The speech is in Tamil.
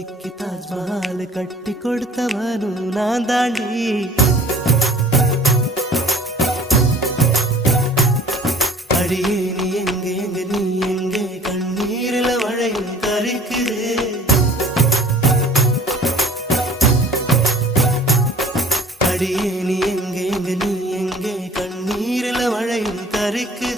பாவிக்கு தாஜ்மஹால் கட்டி கொடுத்தவனும் நான் தாண்டி. அடியே நீ எங்க எங்க நீ எங்க? கண்ணீரில் மழையும் கரிக்குது. அடியே நீ எங்க எங்க நீ எங்க? கண்ணீரில் மழையும் கரிக்குது.